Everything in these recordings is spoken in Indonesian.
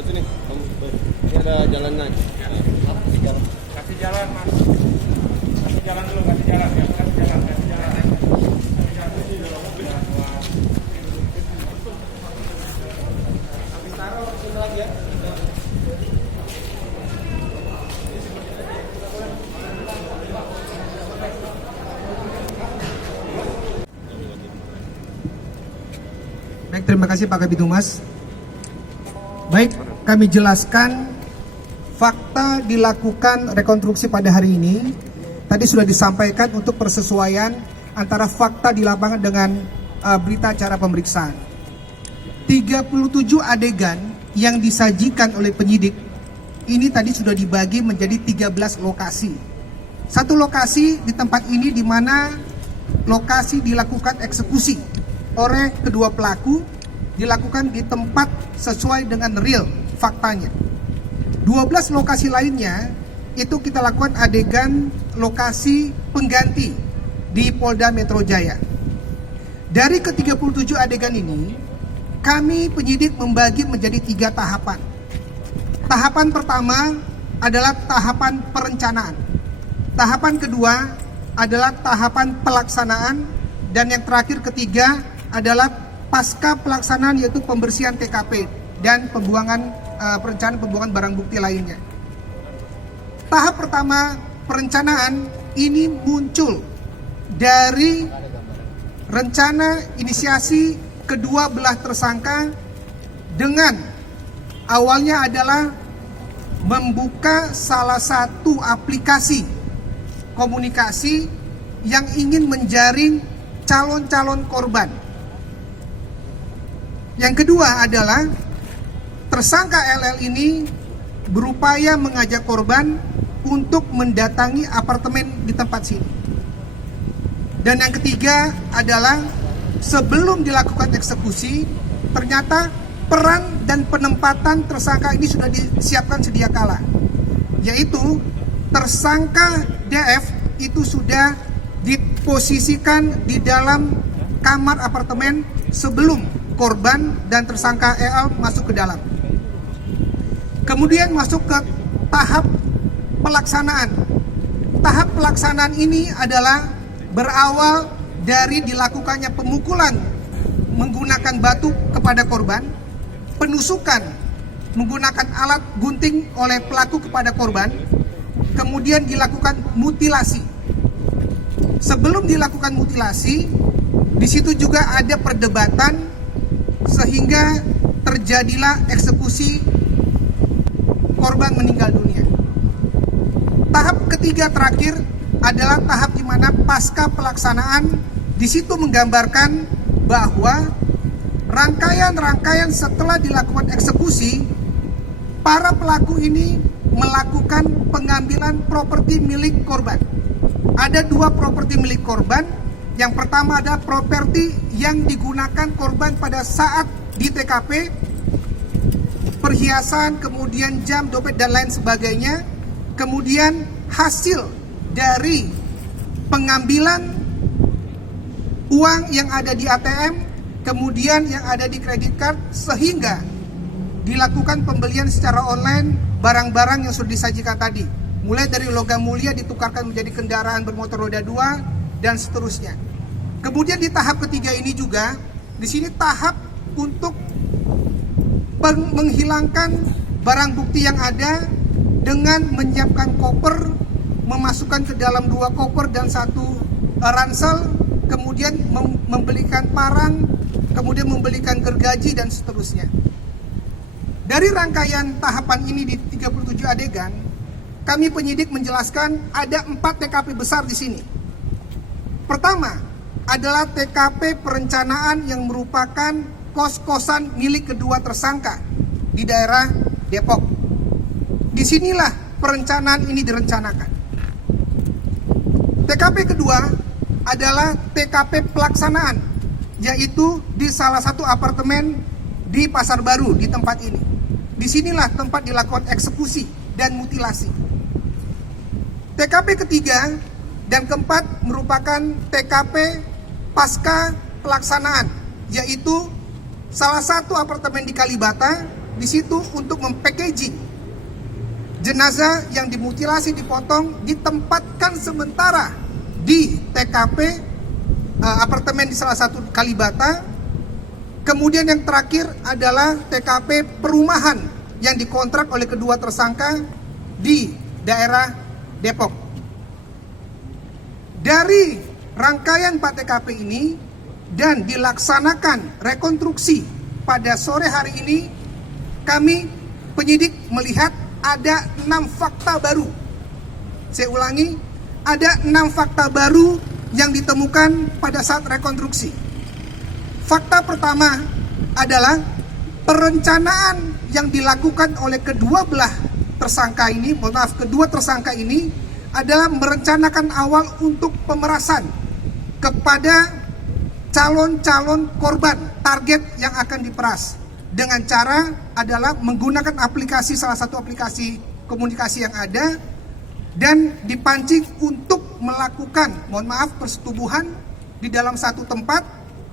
Lewat sini. Ini ada jalan naik. Kasih jalan, Mas. Kasih jalan dulu, kasih jalan. Ya, kasih jalan, kasih jalan. Kasih jalan. Habis taruh sini lagi ya. Baik, terima kasih Pak Kabid Humas. Baik, kami jelaskan fakta dilakukan rekonstruksi pada hari ini. Tadi sudah disampaikan untuk persesuaian antara fakta di lapangan dengan berita acara pemeriksaan. 37 adegan yang disajikan oleh penyidik ini tadi sudah dibagi menjadi 13 lokasi. Satu lokasi di tempat ini di mana lokasi dilakukan eksekusi oleh kedua pelaku dilakukan di tempat sesuai dengan real faktanya. 12 lokasi lainnya itu kita lakukan adegan lokasi pengganti di Polda Metro Jaya. Dari ke-37 adegan ini, kami penyidik membagi menjadi 3 tahapan. Tahapan pertama adalah tahapan perencanaan. Tahapan kedua adalah tahapan pelaksanaan, dan yang terakhir ketiga adalah pasca pelaksanaan, yaitu pembersihan TKP dan pembuangan perencanaan pembuangan barang bukti lainnya. Tahap pertama perencanaan ini muncul dari rencana inisiasi kedua belah tersangka dengan awalnya adalah membuka salah satu aplikasi komunikasi yang ingin menjaring calon-calon korban. Yang kedua adalah tersangka LL ini berupaya mengajak korban untuk mendatangi apartemen di tempat sini. Dan yang ketiga adalah sebelum dilakukan eksekusi, ternyata peran dan penempatan tersangka ini sudah disiapkan sedia kala. Yaitu tersangka DF itu sudah diposisikan di dalam kamar apartemen sebelum korban dan tersangka EL masuk ke dalam. Kemudian masuk ke tahap pelaksanaan. Tahap pelaksanaan ini adalah berawal dari dilakukannya pemukulan menggunakan batu kepada korban, penusukan menggunakan alat gunting oleh pelaku kepada korban, kemudian dilakukan mutilasi. Sebelum dilakukan mutilasi, di situ juga ada perdebatan sehingga terjadilah eksekusi, korban meninggal dunia. Tahap ketiga terakhir adalah tahap di mana pasca pelaksanaan, di situ menggambarkan bahwa rangkaian-rangkaian setelah dilakukan eksekusi, para pelaku ini melakukan pengambilan properti milik korban. Ada 2 properti milik korban. Yang pertama ada properti yang digunakan korban pada saat di TKP, perhiasan, kemudian jam, dompet, dan lain sebagainya. Kemudian hasil dari pengambilan uang yang ada di ATM, kemudian yang ada di kredit card, sehingga dilakukan pembelian secara online barang-barang yang sudah disajikan tadi. Mulai dari logam mulia ditukarkan menjadi kendaraan bermotor roda 2 dan seterusnya. Kemudian di tahap ketiga ini juga, di sini tahap untuk menghilangkan barang bukti yang ada dengan menyiapkan koper, memasukkan ke dalam 2 koper dan 1 ransel, kemudian membelikan parang, kemudian membelikan gergaji dan seterusnya. Dari rangkaian tahapan ini di 37 adegan, kami penyidik menjelaskan ada 4 TKP besar di sini. Pertama adalah TKP perencanaan yang merupakan kos-kosan milik kedua tersangka di daerah Depok. Disinilah perencanaan ini direncanakan. TKP kedua adalah TKP pelaksanaan, yaitu di salah satu apartemen di Pasar Baru di tempat ini. Disinilah tempat dilakukan eksekusi dan mutilasi. TKP ketiga dan keempat merupakan TKP pasca pelaksanaan, yaitu salah satu apartemen di Kalibata di situ untuk mempackaging jenazah yang dimutilasi, dipotong, ditempatkan sementara di TKP apartemen di salah satu Kalibata. Kemudian yang terakhir adalah TKP perumahan yang dikontrak oleh kedua tersangka di daerah Depok. Dari rangkaian 4 TKP ini dan dilaksanakan rekonstruksi pada sore hari ini, kami penyidik melihat ada 6 fakta baru. Saya ulangi, ada 6 fakta baru yang ditemukan pada saat rekonstruksi. Fakta pertama adalah perencanaan yang dilakukan oleh kedua tersangka ini adalah merencanakan awal untuk pemerasan kepada calon-calon korban target yang akan diperas dengan cara adalah menggunakan salah satu aplikasi komunikasi yang ada dan dipancing untuk melakukan persetubuhan di dalam satu tempat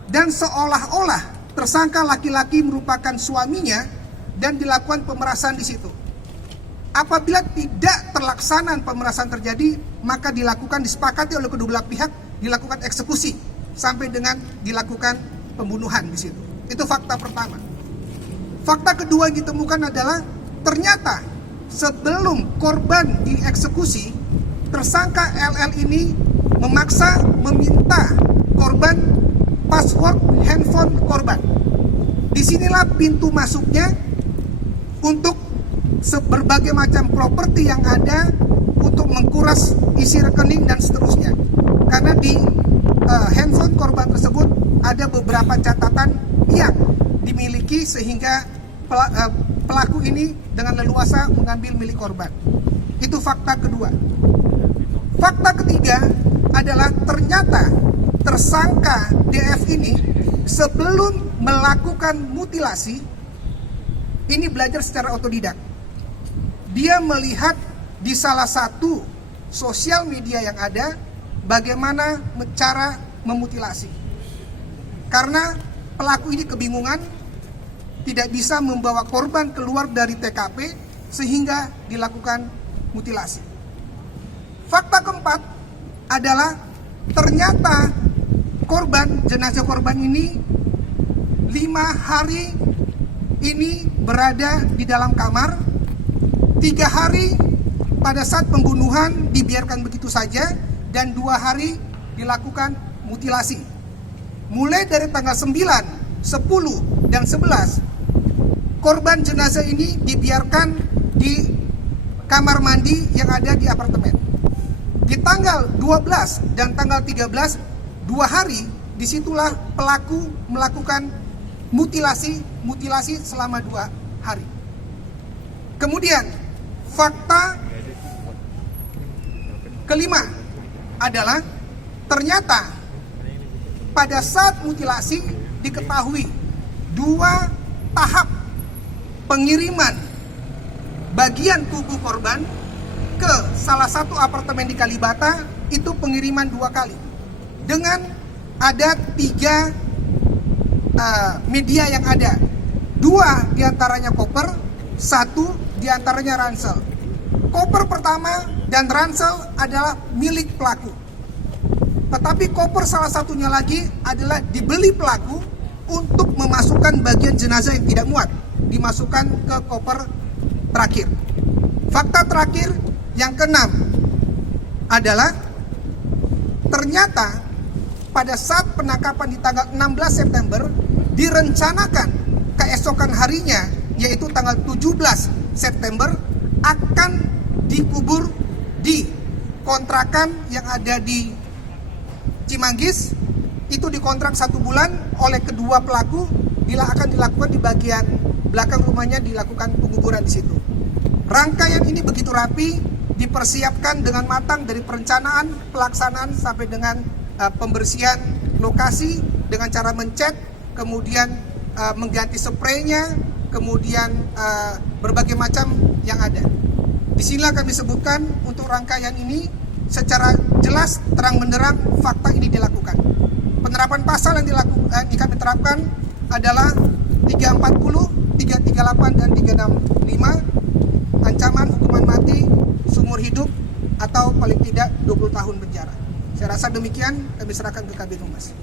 dan seolah-olah tersangka laki-laki merupakan suaminya dan dilakukan pemerasan di situ. Apabila tidak terlaksana pemerasan terjadi, maka disepakati oleh kedua belah pihak dilakukan eksekusi sampai dengan dilakukan pembunuhan di situ. Itu fakta pertama. Fakta kedua yang ditemukan adalah ternyata sebelum korban dieksekusi, tersangka LL ini meminta korban password handphone korban. Disinilah pintu masuknya untuk berbagai macam properti yang ada untuk mengkuras isi rekening dan seterusnya. Karena di handphone korban tersebut ada beberapa catatan yang dimiliki sehingga pelaku ini dengan leluasa mengambil milik korban. Itu fakta kedua. Fakta ketiga adalah ternyata tersangka DF ini sebelum melakukan mutilasi ini belajar secara otodidak. Dia melihat di salah satu sosial media yang ada bagaimana cara memutilasi. Karena pelaku ini kebingungan, tidak bisa membawa korban keluar dari TKP sehingga dilakukan mutilasi. Fakta keempat adalah ternyata jenazah korban ini 5 hari ini berada di dalam kamar. 3 hari pada saat pembunuhan dibiarkan begitu saja dan 2 hari dilakukan mutilasi. Mulai dari tanggal 9, 10, dan 11 korban jenazah ini dibiarkan di kamar mandi yang ada di apartemen. Di tanggal 12 dan tanggal 13, 2 hari disitulah pelaku melakukan mutilasi selama 2 hari. Kemudian fakta kelima adalah ternyata pada saat mutilasi diketahui 2 tahap pengiriman bagian tubuh korban ke salah satu apartemen di Kalibata, itu pengiriman 2 kali dengan ada 3 media yang ada. 2 diantaranya koper, 1 diantaranya ransel. Koper pertama dan ransel adalah milik pelaku. Tetapi koper salah satunya lagi adalah dibeli pelaku untuk memasukkan bagian jenazah yang tidak muat, dimasukkan ke koper terakhir. Fakta terakhir yang keenam adalah ternyata pada saat penangkapan di tanggal 16 September direncanakan keesokan harinya, yaitu tanggal 17 September akan dikubur di kontrakan yang ada di Cimanggis. Itu dikontrak 1 bulan oleh kedua pelaku, bila akan dilakukan di bagian belakang rumahnya, dilakukan penguburan di situ. Rangkaian ini begitu rapi, dipersiapkan dengan matang dari perencanaan, pelaksanaan sampai dengan pembersihan lokasi dengan cara mencat, kemudian mengganti spraynya, kemudian berbagai macam yang ada. Disinilah kami sebutkan untuk rangkaian ini secara jelas terang benderang fakta ini dilakukan. Penerapan pasal yang kami terapkan adalah 340 338 dan 365, ancaman hukuman mati, seumur hidup, atau paling tidak 20 tahun penjara. Saya rasa demikian, kami serahkan ke Kabid Humas.